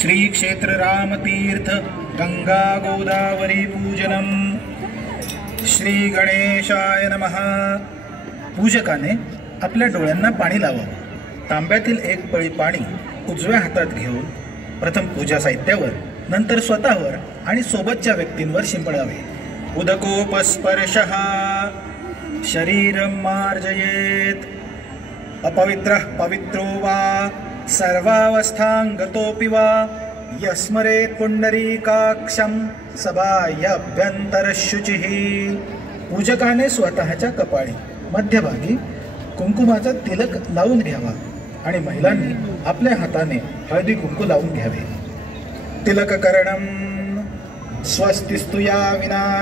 श्री क्षेत्र रामतीर्थ गंगा गोदावरी पूजनम। श्री गणेशाय नमः। पूजकाने आपल्या डोळ्यांना पाणी लावावं। तांब्यातील एक पळी पाणी उजव्या हातात घेऊन प्रथम पूजा साहित्यावर, नंतर स्वतःवर आणि सोबतच्या व्यक्तींवर शिंपडावे। उदकोपस्पर्शः शरीरं मार्जयेत्। अपवित्रः पवित्रो वा सर्वावस्थां गतोऽपि वा यस्मरेत् पुंडरीकाक्षं सबाह्यभ्यंतरशुचिः। पूजकाने स्वतःच्या कपाळी मध्यभागी कुंकुमाचा तिलक लावून घ्यावा आणि महिलांनी आपल्या हाताने हळदी कुंकू लावून घ्यावे। तिलककरणं स्वस्तिस्तु या विना